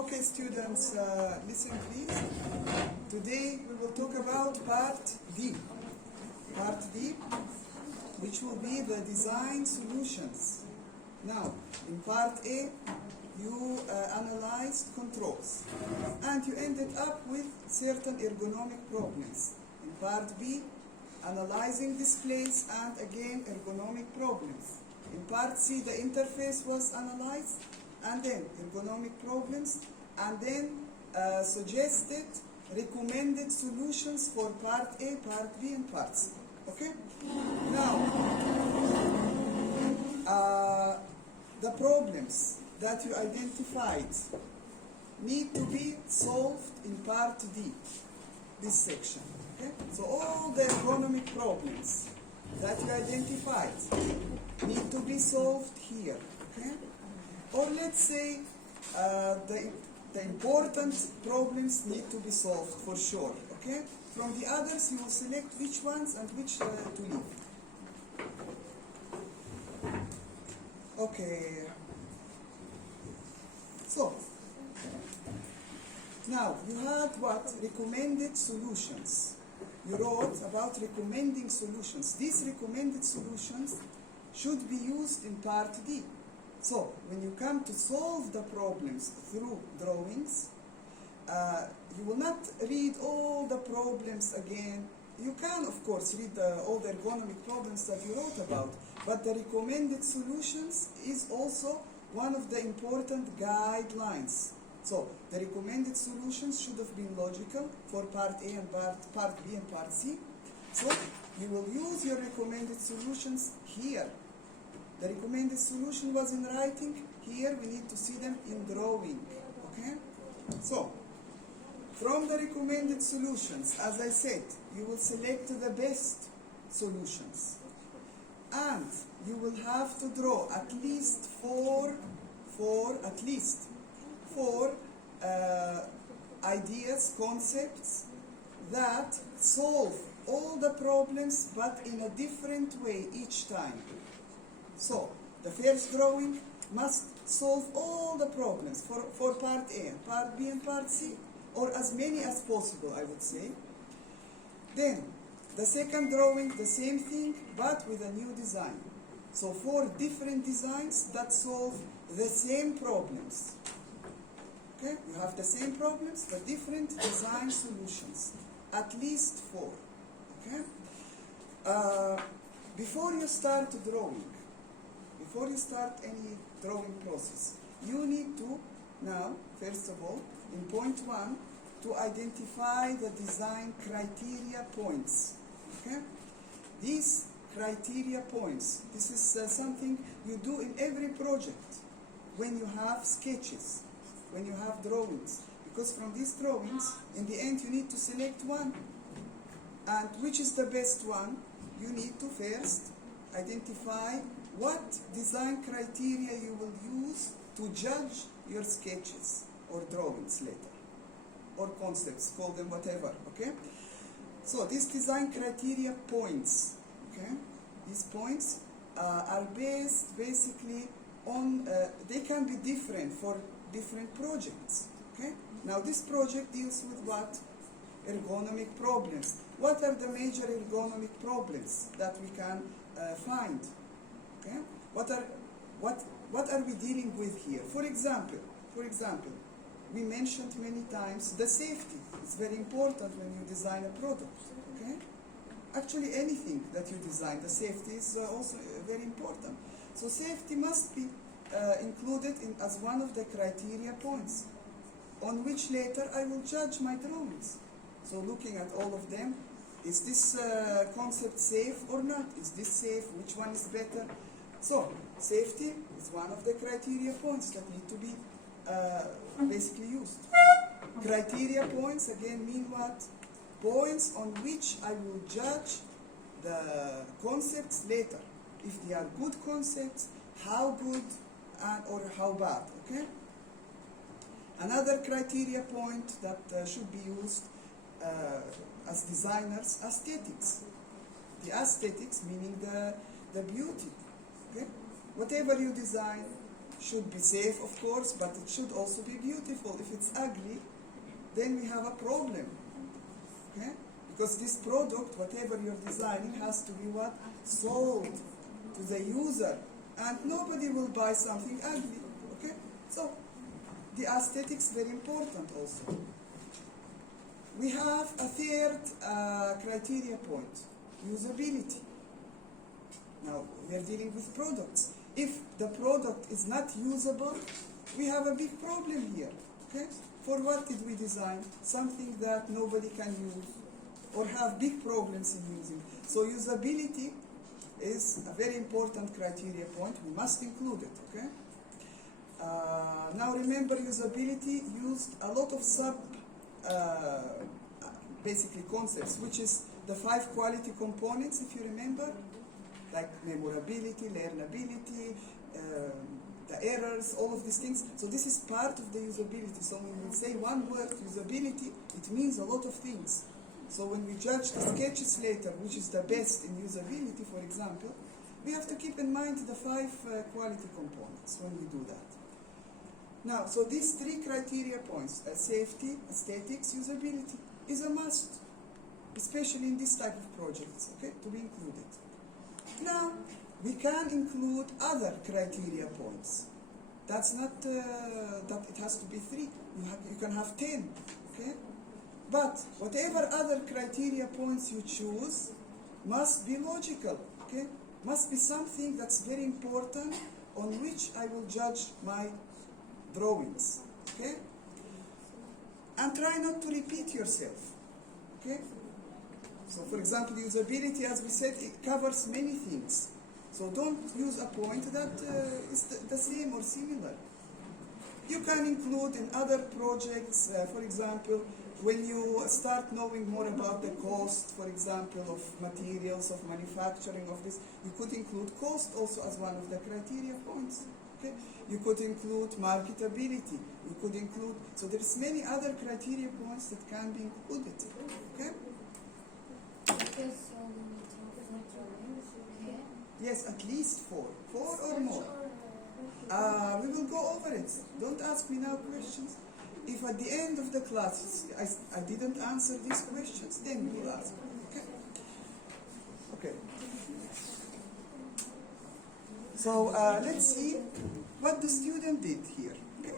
Okay, students, listen please. Today we will talk about Part D. Part D, which will be the design solutions. Now, in Part A, you analyzed controls, and you ended up with certain ergonomic problems. In Part B, analyzing displays and again ergonomic problems. In Part C, the interface was analyzed, and then ergonomic problems, and then suggested, recommended solutions for Part A, Part B, and Part C. Okay? Now, the problems that you identified need to be solved in Part D, this section. Okay? So all the ergonomic problems that you identified need to be solved here. Okay? Or let's say the important problems need to be solved for sure. Okay? From the others, you will select which ones and which to leave. Okay. So, now you had what? Recommended solutions. You wrote about recommending solutions. These recommended solutions should be used in Part D. So, when you come to solve the problems through drawings, you will not read all the problems again. You can, of course, read all the ergonomic problems that you wrote about, but the recommended solutions is also one of the important guidelines. So, the recommended solutions should have been logical for Part A and Part B and Part C. So, you will use your recommended solutions here. The recommended solution was in writing. Here we need to see them in drawing. Okay? So, from the recommended solutions, as I said, you will select the best solutions. And you will have to draw at least four ideas, concepts that solve all the problems but in a different way each time. So, the first drawing must solve all the problems for Part A, Part B, and Part C, or as many as possible, I would say. Then, the second drawing, the same thing, but with a new design. So, 4 different designs that solve the same problems. Okay? You have the same problems, but different design solutions. At least 4. Okay? Before you start drawing, before you start any drawing process, you need to now, first of all, in point 1, to identify the design criteria points. Okay? These criteria points, this is something you do in every project when you have sketches, when you have drawings. Because from these drawings, in the end, you need to select one. And which is the best one? You need to first identify what design criteria you will use to judge your sketches or drawings later, or concepts, call them whatever, okay? So these design criteria points, okay? These points are based basically on, they can be different for different projects, okay? Now this project deals with what? Ergonomic problems. What are the major ergonomic problems that we can find? Okay? What are we dealing with here? For example, we mentioned many times the safety. It's very important when you design a product. Okay? Actually, anything that you design, the safety is also very important. So safety must be included as one of the criteria points, on which later I will judge my drawings. So looking at all of them, is this concept safe or not? Is this safe? Which one is better? So, safety is one of the criteria points that need to be basically used. Criteria points, again, mean what? Points on which I will judge the concepts later. If they are good concepts, how good or how bad, okay? Another criteria point that should be used as designers, aesthetics. The aesthetics meaning the beauty. Okay? Whatever you design, should be safe, of course, but it should also be beautiful. If it's ugly, then we have a problem. Okay? Because this product, whatever you're designing, has to be what? Sold to the user. And nobody will buy something ugly. Okay? So, the aesthetics very important also. We have a third criteria point, usability. Now, we are dealing with products. If the product is not usable, we have a big problem here. Okay? For what did we design? Something that nobody can use or have big problems in using. So usability is a very important criteria point. We must include it. Okay? Now remember, usability used a lot of basically concepts, which is the 5 quality components, if you remember, like memorability, learnability, the errors, all of these things. So this is part of the usability. So when we say one word, usability, it means a lot of things. So when we judge the sketches later, which is the best in usability, for example, we have to keep in mind the 5 quality components when we do that. Now, so these 3 criteria points, safety, aesthetics, usability, is a must, especially in this type of projects, okay, to be included. Now, we can include other criteria points. That's not that it has to be 3. You can have 10, okay? But whatever other criteria points you choose must be logical, okay? Must be something that's very important on which I will judge my drawings, okay? And try not to repeat yourself, okay? So for example, usability, as we said, it covers many things. So don't use a point that is the same or similar. You can include in other projects, for example, when you start knowing more about the cost, for example, of materials, of manufacturing, of this, you could include cost also as one of the criteria points. Okay? You could include marketability. You could include, so there's many other criteria points that can be included. Okay? Yes, at least 4. 4 or more. We will go over it. Don't ask me now questions. If at the end of the class I didn't answer these questions, then you will ask. Okay? Okay. So let's see what the student did here. Okay?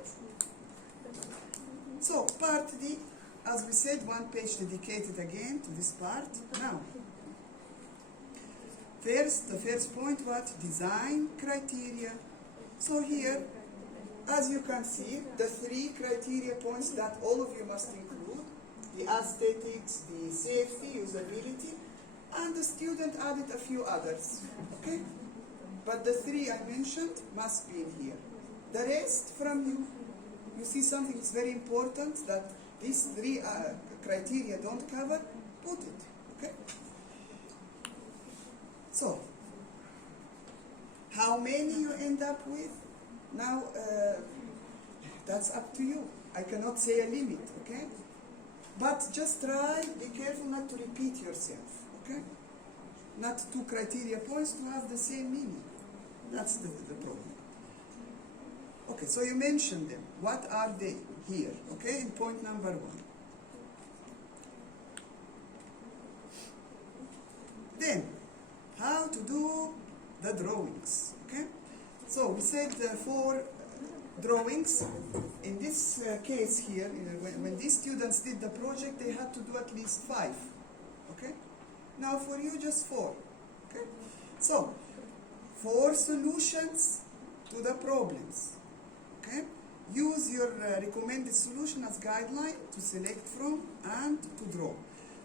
So part D, as we said, 1 page dedicated again to this part. Now, the first point, what? Design criteria. So here, as you can see, the 3 criteria points that all of you must include, the aesthetics, the safety, usability, and the student added a few others, okay? But the 3 I mentioned must be in here. The rest from you. You see something that's very important that these 3 criteria don't cover, put it, okay? So, how many you end up with? Now, that's up to you. I cannot say a limit, okay? But just try, be careful not to repeat yourself, okay? Not 2 criteria points to have the same meaning. That's the problem. Okay, so you mentioned them. What are they here, okay, in point number 1? Then, how to do the drawings, okay? So we said 4 drawings. In this case here, when these students did the project, they had to do at least 5, okay? Now for you, just 4, okay? So, 4 solutions to the problems, okay? Use your recommended solution as guideline to select from and to draw.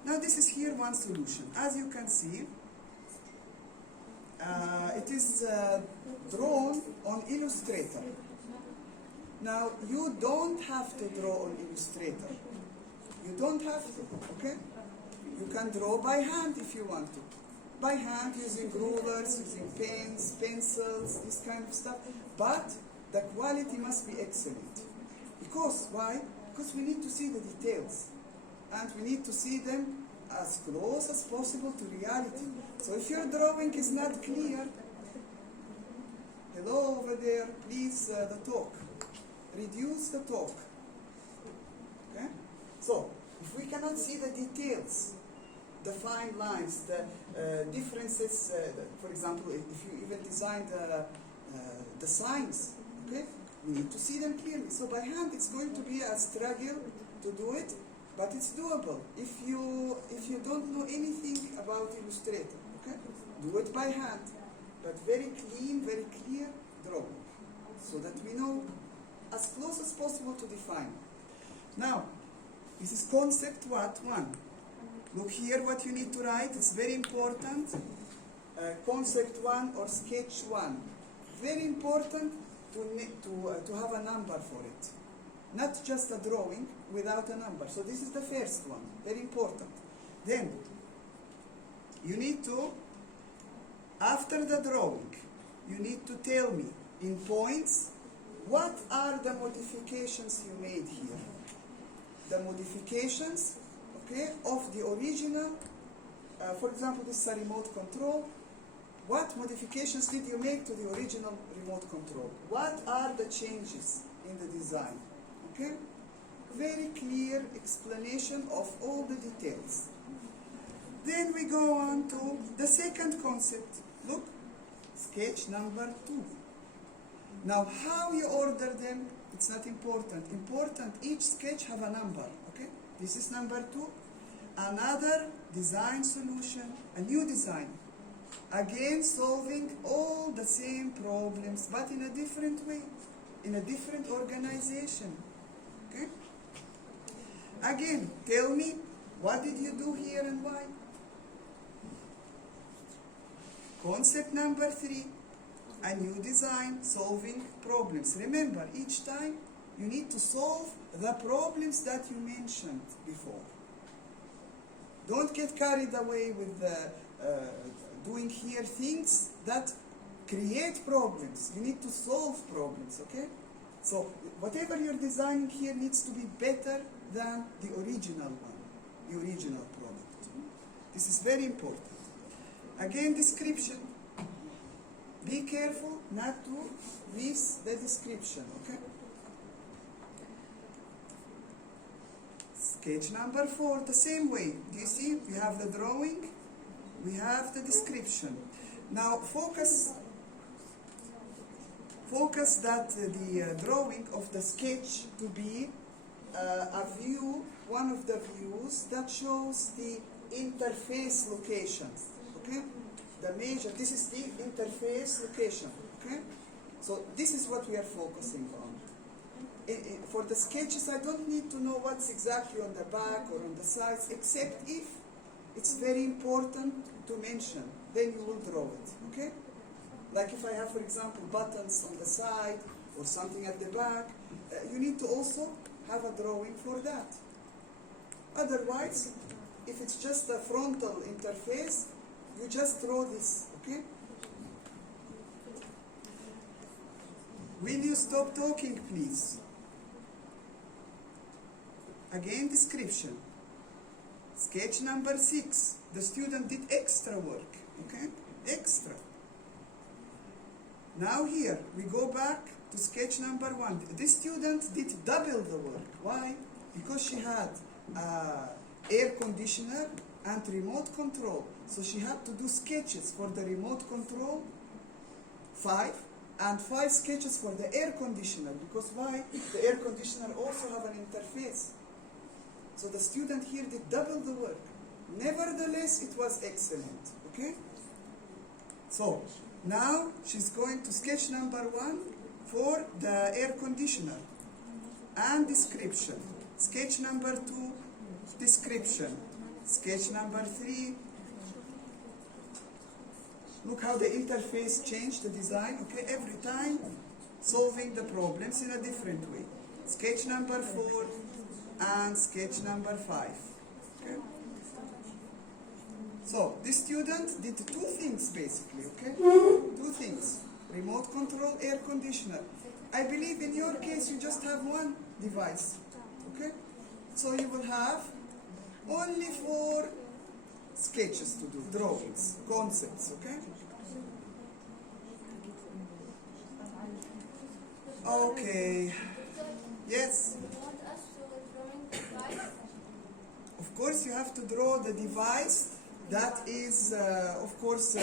Now this is here 1 solution. As you can see, it is drawn on Illustrator. Now, you don't have to draw on Illustrator. You don't have to, okay? You can draw by hand if you want to. By hand, using rulers, using pens, pencils, this kind of stuff. But the quality must be excellent. Because, why? Because we need to see the details. And we need to see them as close as possible to reality. So if your drawing is not clear, hello over there, please reduce the talk. Reduce the talk. Okay? So, if we cannot see the details, the fine lines, the differences, for example, if you even design the signs, okay, we need to see them clearly. So by hand, it's going to be a struggle to do it, but it's doable. If you don't know anything about Illustrator, okay, do it by hand, but very clean, very clear drawing, so that we know as close as possible to define. Now, this is concept what? 1. Look here what you need to write. It's very important. Concept 1 or sketch 1. Very important to have a number for it. Not just a drawing without a number. So this is the first one. Very important. Then, you need to, after the drawing, you need to tell me in points what are the modifications you made here. The modifications, okay, of the original, for example, this is a remote control. What modifications did you make to the original remote control? What are the changes in the design? Okay? Very clear explanation of all the details. Then we go on to the second concept. Look, sketch number 2. Now, how you order them, it's not important. Important, each sketch have a number, okay? This is number 2. Another design solution, a new design. Again, solving all the same problems, but in a different way, in a different organization, okay? Again, tell me, what did you do here and why? Concept number 3. A new design, solving problems. Remember, each time you need to solve the problems that you mentioned before. Don't get carried away with doing here things that create problems. You need to solve problems, okay? So whatever you're designing here needs to be better than the original one, the original product. This is very important. Again, description. Be careful not to miss the description, okay? Sketch number 4, the same way. Do you see? We have the drawing, we have the description. Now focus that the drawing of the sketch to be a view, one of the views that shows the interface locations, okay? The major, this is the interface location, okay? So this is what we are focusing on. For the sketches, I don't need to know what's exactly on the back or on the sides, except if it's very important to mention, then you will draw it, okay? Like if I have, for example, buttons on the side or something at the back, you need to also have a drawing for that. Otherwise, if it's just a frontal interface, you just draw this, okay? Will you stop talking, please? Again, description. Sketch number 6. The student did extra work, okay? Extra. Now here, we go back to sketch number 1. This student did double the work. Why? Because she had air conditioner and remote control. So she had to do sketches for the remote control, 5, and 5 sketches for the air conditioner. Because why? The air conditioner also have an interface. So the student here did double the work. Nevertheless, it was excellent, okay? So, now she's going to sketch number 1 for the air conditioner and description. Sketch number 2, description. Sketch number 3, look how the interface changed the design, okay? Every time solving the problems in a different way. Sketch number 4 and sketch number 5, okay? So, this student did 2 things basically, okay? 2 things. Remote control, air conditioner. I believe in your case you just have 1 device, okay? So you will have only 4 sketches to do, drawings, concepts, okay? Okay. Yes. You want us to drawing device? Of course, you have to draw the device. That is, of course,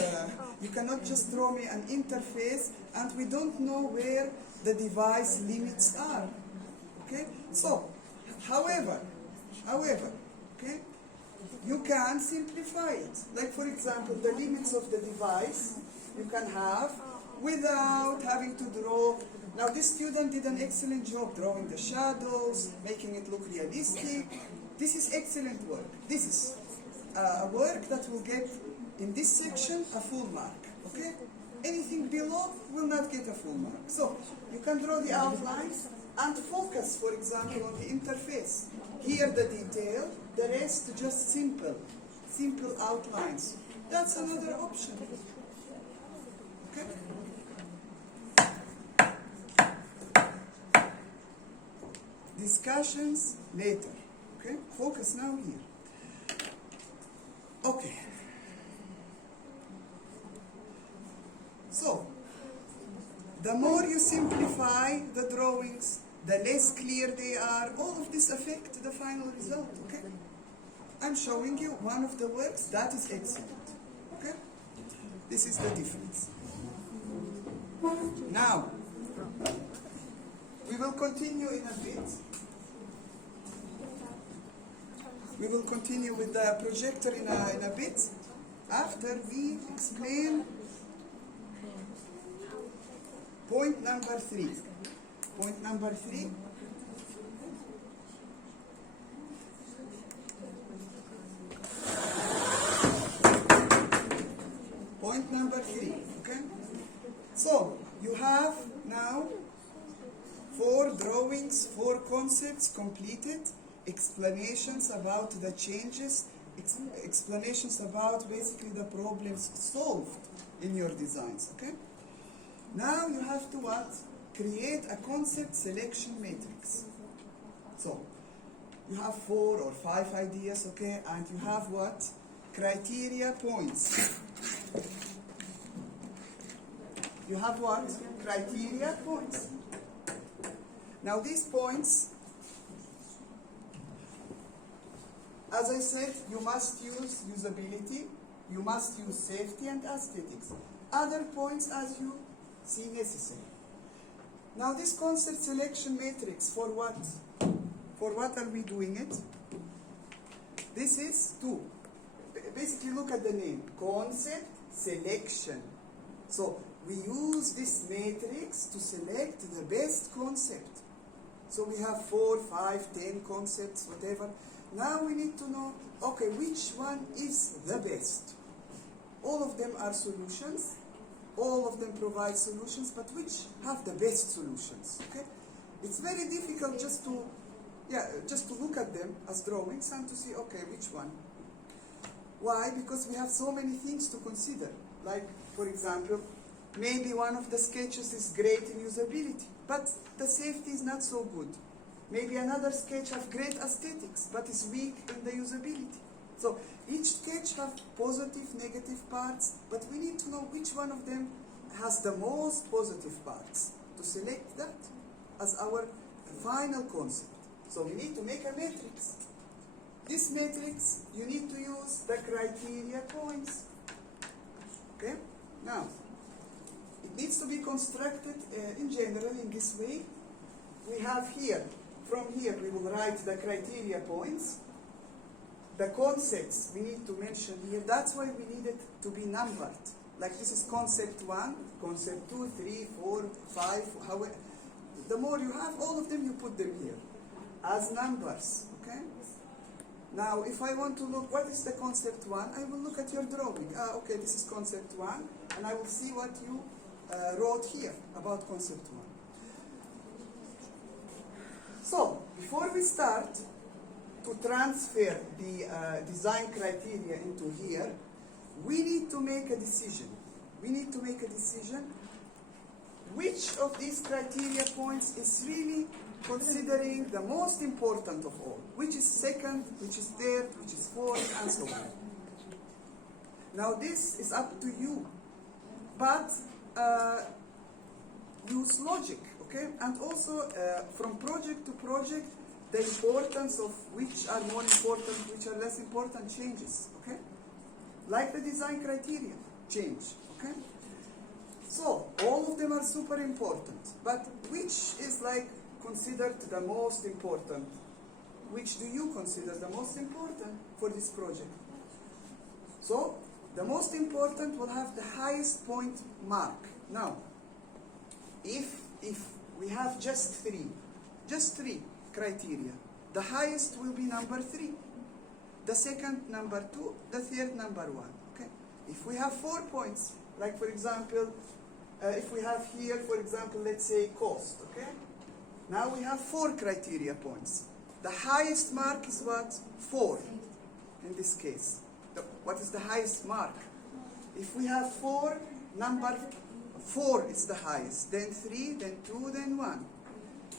you cannot just draw me an interface, and we don't know where the device limits are. Okay. So, however, okay, you can simplify it. Like, for example, the limits of the device you can have without having to draw. Now, this student did an excellent job drawing the shadows, making it look realistic. This is excellent work. This is a work that will get, in this section, a full mark. Okay? Anything below will not get a full mark. So, you can draw the outlines and focus, for example, on the interface. Here the detail, the rest just simple outlines. That's another option. Okay? Discussions later. Okay? Focus now here. Okay. So, the more you simplify the drawings, the less clear they are. All of this affects the final result. Okay? I'm showing you one of the works that is excellent. Okay? This is the difference. Now, we will continue in a bit. We will continue with the projector in a bit after we explain point number 3. Point number 3. Point number 3. Okay? So, you have now 4 drawings, 4 concepts completed, explanations about the changes, explanations about basically the problems solved in your designs, okay? Now you have to what? Create a concept selection matrix. So, you have 4 or 5 ideas, okay? And you have what? Criteria points. You have what? Criteria points. Now these points, as I said, you must use usability, you must use safety and aesthetics. Other points as you see necessary. Now this concept selection matrix, for what? For what are we doing it? This is to basically look at the name, concept selection. So we use this matrix to select the best concept. So we have 4, 5, 10 concepts, whatever. Now we need to know, okay, which one is the best? All of them are solutions. All of them provide solutions, but which have the best solutions? Okay? It's very difficult just to look at them as drawings and to see, okay, which one? Why? Because we have so many things to consider. Like, for example, maybe one of the sketches is great in usability, but the safety is not so good. Maybe another sketch has great aesthetics, but is weak in the usability. So each sketch has positive, negative parts, but we need to know which one of them has the most positive parts to select that as our final concept. So we need to make a matrix. This matrix, you need to use the criteria points. Okay? Now, it needs to be constructed in general in this way. We have here, from here we will write the criteria points. The concepts we need to mention here, that's why we need it to be numbered. Like this is concept 1, concept 2, 3, 4, 5, however. The more you have, all of them you put them here as numbers, okay? Now, if I want to look, what is the concept 1? I will look at your drawing. Okay, this is concept 1, and I will see what you wrote here about concept 1. So, before we start to transfer the design criteria into here, we need to make a decision. We need to make a decision which of these criteria points is really considering the most important of all, which is second, which is third, which is fourth, and so on. Now this is up to you, but use logic, Okay, and also from project to project, the importance of which are more important, which are less important changes. Okay, like the design criteria change. Okay, so all of them are super important, but which is like considered the most important? Which do you consider the most important for this project? So the most important will have the highest point mark. Now, if we have just three criteria, the highest will be number 3, the second number 2, the third number 1. Okay. If we have 4 points, like for example, if we have here, for example, let's say cost. Okay. Now we have 4 criteria points. The highest mark is what? 4 in this case. What is the highest mark? If we have 4, number 4 is the highest, then 3, then 2, then 1.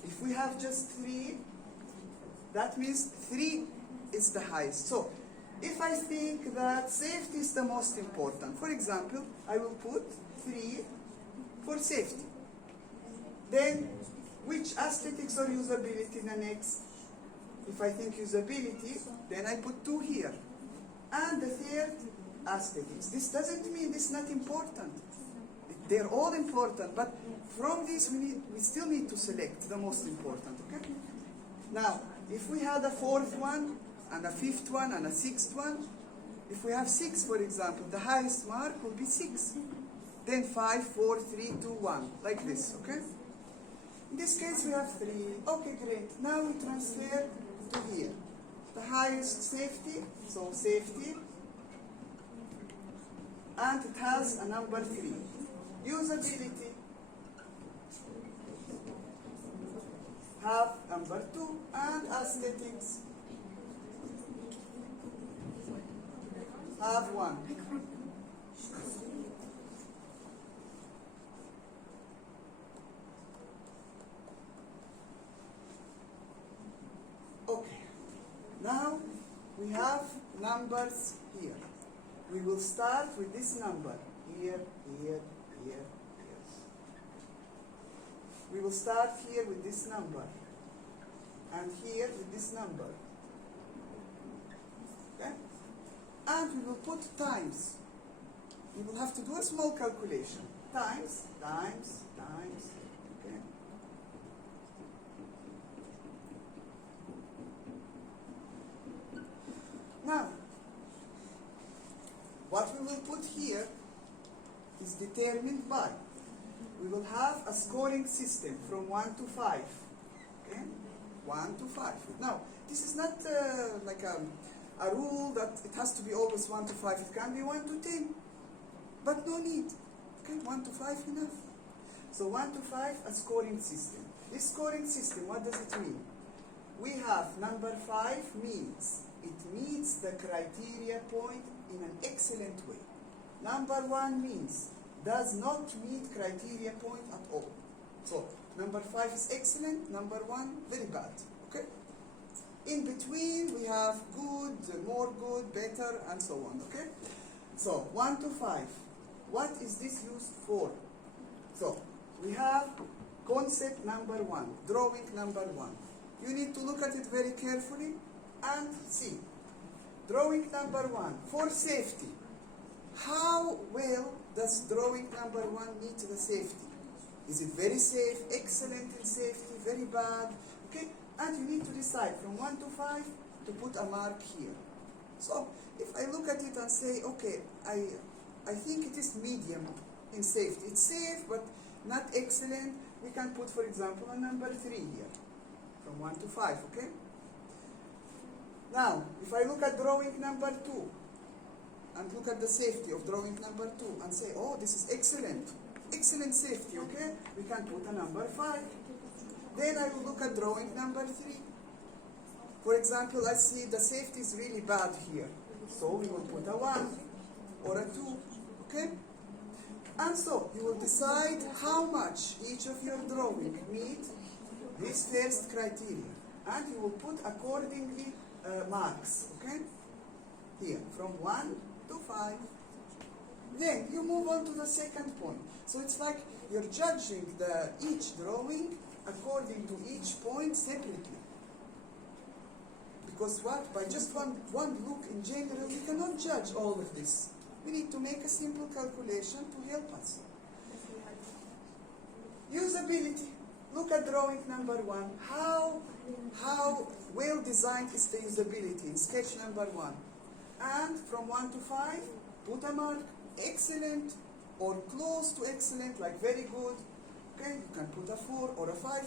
If we have just 3, that means 3 is the highest. So if I think that safety is the most important, for example, I will put 3 for safety. Then which aesthetics or usability the next? If I think usability, then I put 2 here. And the third, aesthetics. This doesn't mean this is not important. They're all important, but from this we still need to select the most important, okay? Now, if we had a 4th one, and a 5th one, and a 6th one, if we have 6, for example, the highest mark will be 6. Then 5, 4, 3, 2, 1, like this, okay? In this case we have 3. Okay, great. Now we transfer to here. The highest safety, so safety, and it has a number 3. Usability, have number 2, and aesthetics, have 1. Okay, now we have numbers here. We will start with this number, here, here, here. We will start here with this number, and here with this number. Okay? And we will put times. We will have to do a small calculation. Times, times, times. Okay? Now, what we will put here is determined by. We will have a scoring system from 1 to 5. Okay? 1 to 5. Now, this is not like a rule that it has to be always 1 to 5. It can be 1 to 10. But no need. Okay? 1 to 5 enough. So 1 to 5, a scoring system. This scoring system, what does it mean? We have number 5 means it meets the criteria point in an excellent way. Number 1 means does not meet criteria point at all. So number 5 is excellent, number 1 very bad. Okay? In between we have good, more good, better, and so on. Okay? So 1 to 5. What is this used for? So we have concept number 1, drawing number 1. You need to look at it very carefully and see. Drawing number 1 for safety. How well does drawing number 1 meet the safety? Is it very safe, excellent in safety, very bad? Okay, and you need to decide from 1 to 5 to put a mark here. So if I look at it and say, okay, I think it is medium in safety. It's safe, but not excellent. We can put, for example, a number 3 here, from 1 to 5, okay? Now, if I look at drawing number 2, and look at the safety of drawing number 2, and say, oh, this is excellent, excellent safety, okay? We can put a number 5. Then I will look at drawing number 3. For example, I see the safety is really bad here, so we will put a 1 or a 2, okay? And so you will decide how much each of your drawing meet this first criteria, and you will put accordingly marks, okay? Here, from 1 to 5. Then you move on to the second point. So it's like you're judging each drawing according to each point separately. Because what? By just one look in general, we cannot judge all of this. We need to make a simple calculation to help us. Usability. Look at drawing number 1. How well designed is the usability in sketch number 1? And from 1 to 5, put a mark, excellent or close to excellent, like very good. Okay, you can put a 4 or a 5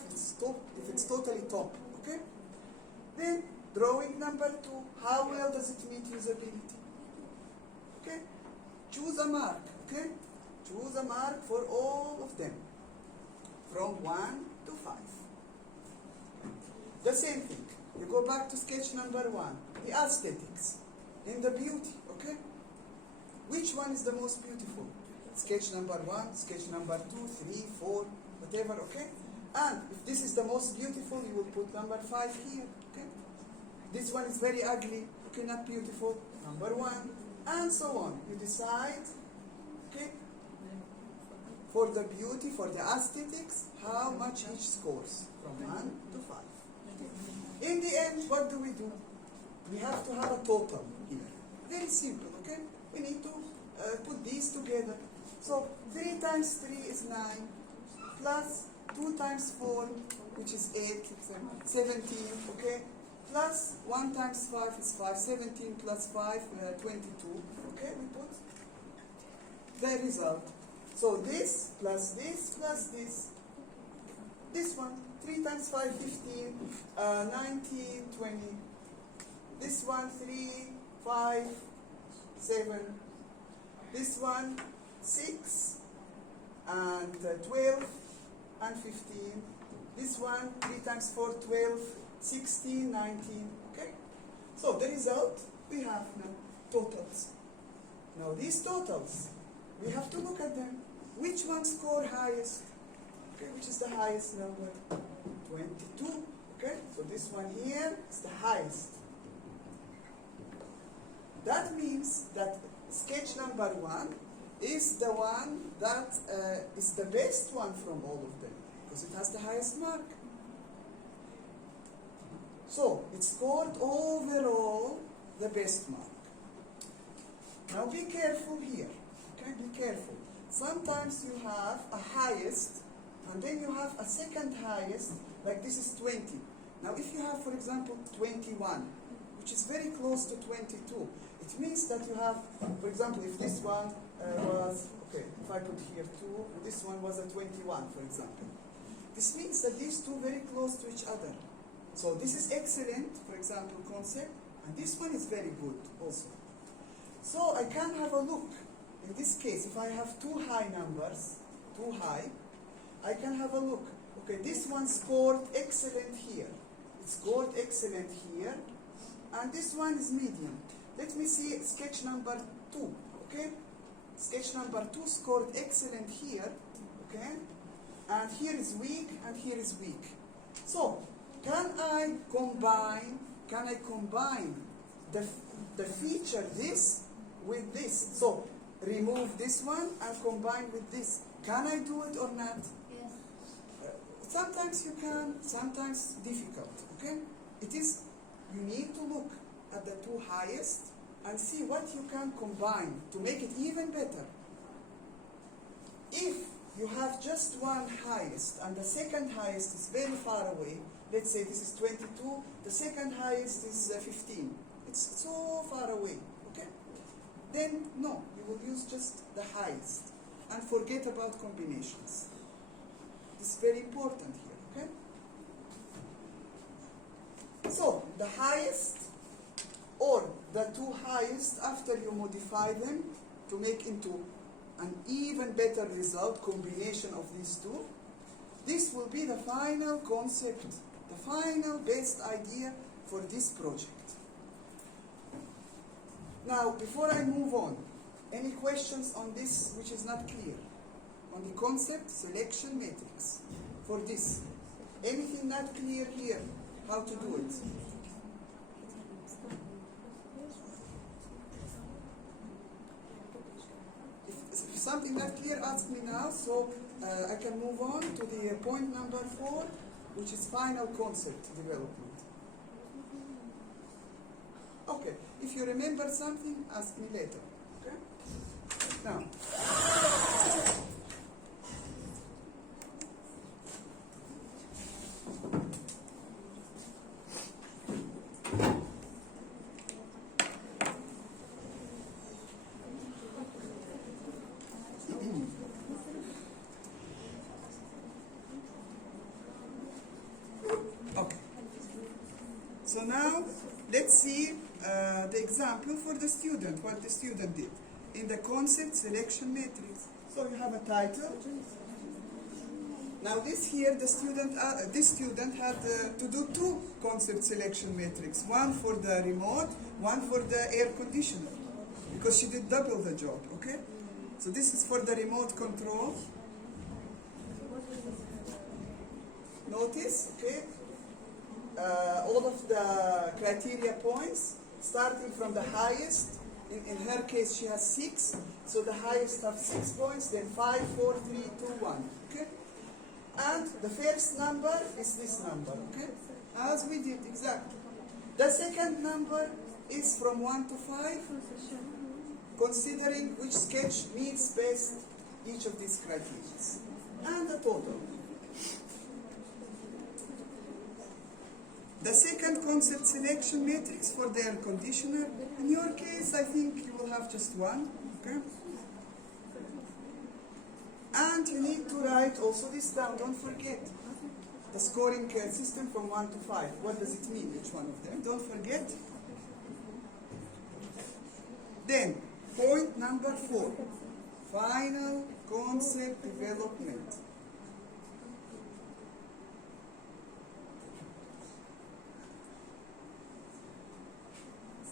if it's totally top. Okay. Then drawing number 2, how well does it meet usability? Okay, choose a mark. Okay, choose a mark for all of them from 1 to 5. The same thing. You go back to sketch number 1, the aesthetics and the beauty. Okay, which one is the most beautiful? Sketch number 1, sketch number 2, 3, 4, whatever. Okay, and if this is the most beautiful, you will put number 5 here. Okay. This one is very ugly, okay, not beautiful, number 1, and so on. You decide, okay, for the beauty, for the aesthetics, how much each scores, from 1 to 5. In the end, what do? We have to have a total here. Very simple, okay? We need to put these together. So 3 times 3 is 9, plus 2 times 4, which is 8, 17, okay? Plus 1 times 5 is 5, 17 plus 5, 22. Okay, we put the result. So this plus this plus this. This one, 3 times 5, 15, 19, 20. This one, 3, 5, 7. This one, 6, and 12, and 15. This one, 3 times 4, 12. 16, 19, okay? So the result, we have now totals. Now these totals, we have to look at them. Which one score highest? Okay, which is the highest number? 22, okay? So this one here is the highest. That means that sketch number 1 is the one that is the best one from all of them, because it has the highest mark. So, it scored overall the best mark. Now be careful here, okay, be careful. Sometimes you have a highest, and then you have a second highest, like this is 20. Now if you have, for example, 21, which is very close to 22, it means that you have, for example, if this one was, okay, if I put here 2, and this one was a 21, for example. This means that these two very close to each other. So this is excellent, for example, concept, and this one is very good also. So I can have a look. In this case, if I have two high numbers, too high, I can have a look. Okay, this one scored excellent here. It scored excellent here, and this one is medium. Let me see sketch number 2, okay? Sketch number 2 scored excellent here, okay? And here is weak, and here is weak. So, can I combine the feature this with this? So, remove this one and combine with this. Can I do it or not? Yes. Sometimes you can, sometimes difficult, okay? It is, you need to look at the two highest and see what you can combine to make it even better. If you have just one highest and the second highest is very far away, let's say this is 22, the second highest is 15. It's so far away, okay? Then no, you will use just the highest and forget about combinations. It's very important here, okay? So, the highest or the two highest, after you modify them to make into an even better result, combination of these two, this will be the final concept, the final best idea for this project. Now, before I move on, any questions on this which is not clear? On the concept selection matrix for this. Anything not clear here? How to do it? If something not clear, ask me now, so I can move on to the point number 4, which is final concept development. Okay, if you remember something, ask me later. Okay? Now, okay. So now, let's see the example for the student, what the student did in the concept selection matrix. So you have a title. Now this here, this student had to do two concept selection matrix, one for the remote, one for the air conditioner, because she did double the job, okay? So this is for the remote control. Notice, okay, all of the criteria points, starting from the highest. In her case, she has 6, so the highest have 6 points, then 5, 4, 3, 2, 1, okay? And the first number is this number, okay? As we did, exactly. The second number is from 1 to 5, considering which sketch meets best each of these criteria. And the total. The second concept selection matrix for the air conditioner, in your case, I think you will have just one, okay? And you need to write also this down, don't forget. The scoring system from 1 to 5. What does it mean, each one of them? Don't forget. Then, point number 4, final concept development.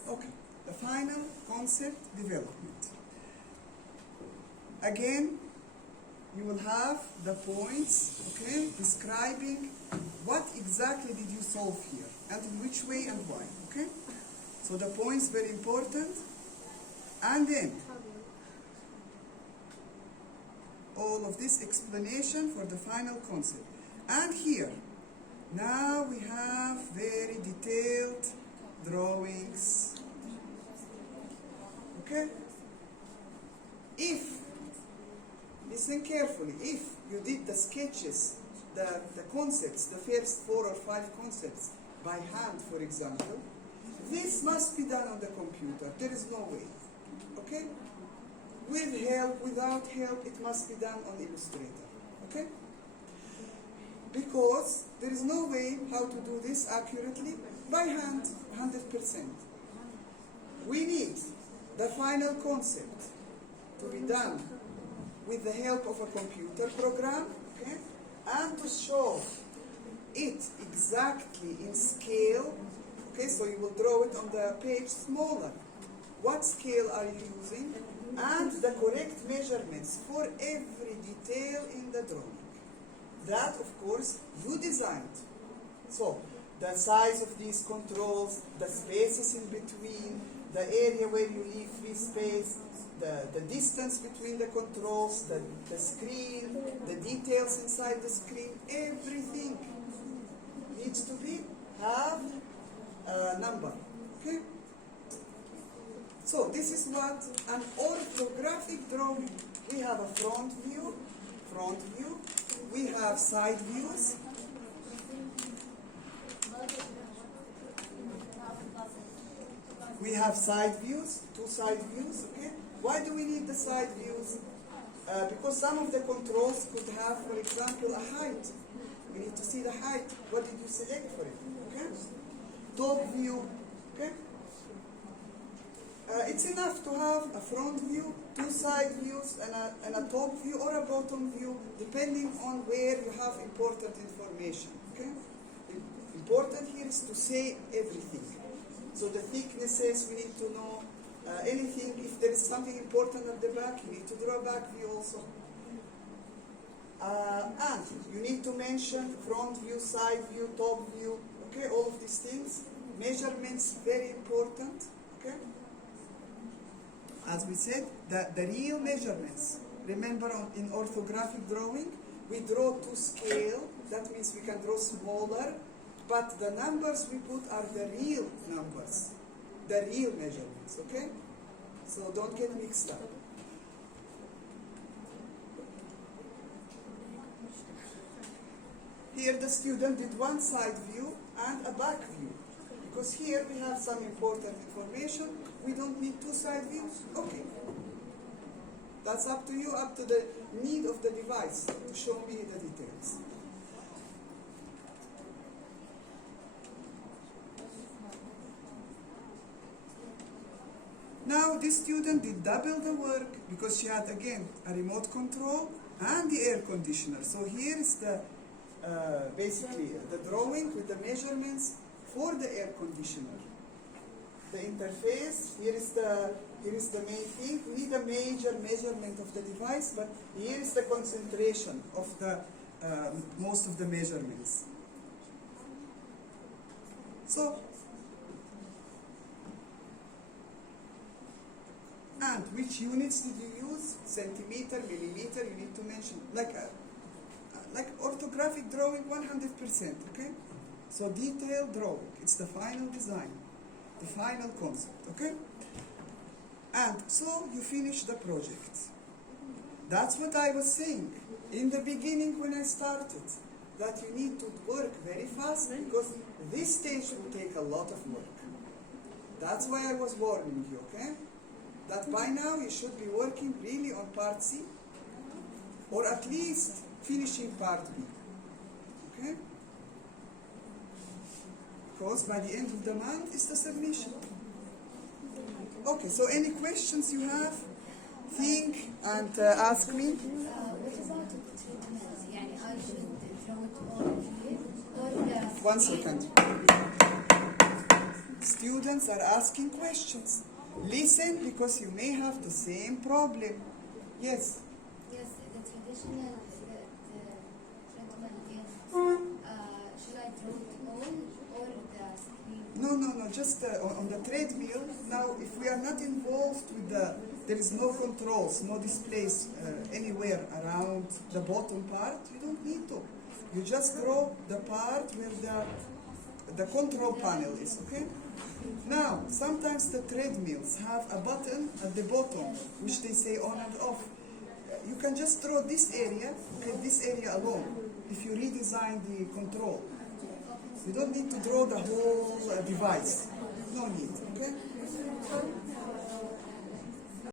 Okay, the final concept development. Again, you will have the points, okay, describing what exactly did you solve here, and in which way and why, okay? So the points very important. And then, all of this explanation for the final concept. And here, now we have very detailed drawings. Okay? If, listen carefully, if you did the sketches, the concepts, the first 4 or 5 concepts by hand, for example, this must be done on the computer. There is no way. Okay? With help, without help, it must be done on Illustrator. Okay? Because there is no way how to do this accurately by hand, 100%. We need the final concept to be done with the help of a computer program, okay? And to show it exactly in scale, okay? So you will draw it on the page smaller. What scale are you using? And the correct measurements for every detail in the drawing. That, of course, you designed. So, the size of these controls, the spaces in between, the area where you leave free space, the distance between the controls, the screen, the details inside the screen, everything needs to have a number. Okay? So this is what an orthographic drawing. We have a front view. We have side views. We have side views, 2 side views, okay? Why do we need the side views? Because some of the controls could have, for example, a height. We need to see the height. What did you select for it, okay? Top view, okay? It's enough to have a front view, 2 side views, and a top view or a bottom view, depending on where you have important information, okay? Important here is to say everything. So the thicknesses, we need to know anything. If there is something important at the back, you need to draw a back view also. And you need to mention front view, side view, top view, okay, all of these things. Measurements, very important, okay? As we said, the real measurements. Remember in orthographic drawing, we draw to scale, that means we can draw smaller, but the numbers we put are the real numbers, the real measurements, okay? So don't get mixed up. Here the student did one side view and a back view. Because here we have some important information. We don't need two side views. Okay. That's up to you, up to the need of the device to show me the details. Now this student did double the work because she had again a remote control and the air conditioner. So here is the basically the drawing with the measurements for the air conditioner. The interface, here is the main thing. We need a major measurement of the device, but here is the concentration of the most of the measurements. So, and which units did you use? Centimeter, millimeter, you need to mention. Like orthographic drawing, 100%, okay? So detailed drawing, it's the final design, the final concept, okay? And so you finish the project. That's what I was saying in the beginning when I started, that you need to work very fast because this stage will take a lot of work. That's why I was warning you, okay? That by now you should be working really on part C, or at least finishing part B, okay? Because by the end of the month is the submission. Okay, so any questions you have, think and ask me. What about the treatments? يعني I should throw it all here or 1 second. Students are asking questions. Listen because you may have the same problem. Yes? Yes, the traditional treatment is should I draw it all or the screen? No, just on the treadmill. Now, if we are not involved with there is no controls, no displays anywhere around the bottom part, you don't need to. You just draw the part where the control panel is, okay? Now, sometimes the treadmills have a button at the bottom, which they say on and off. You can just draw this area, okay, this area alone, if you redesign the control. You don't need to draw the whole device. No need, okay?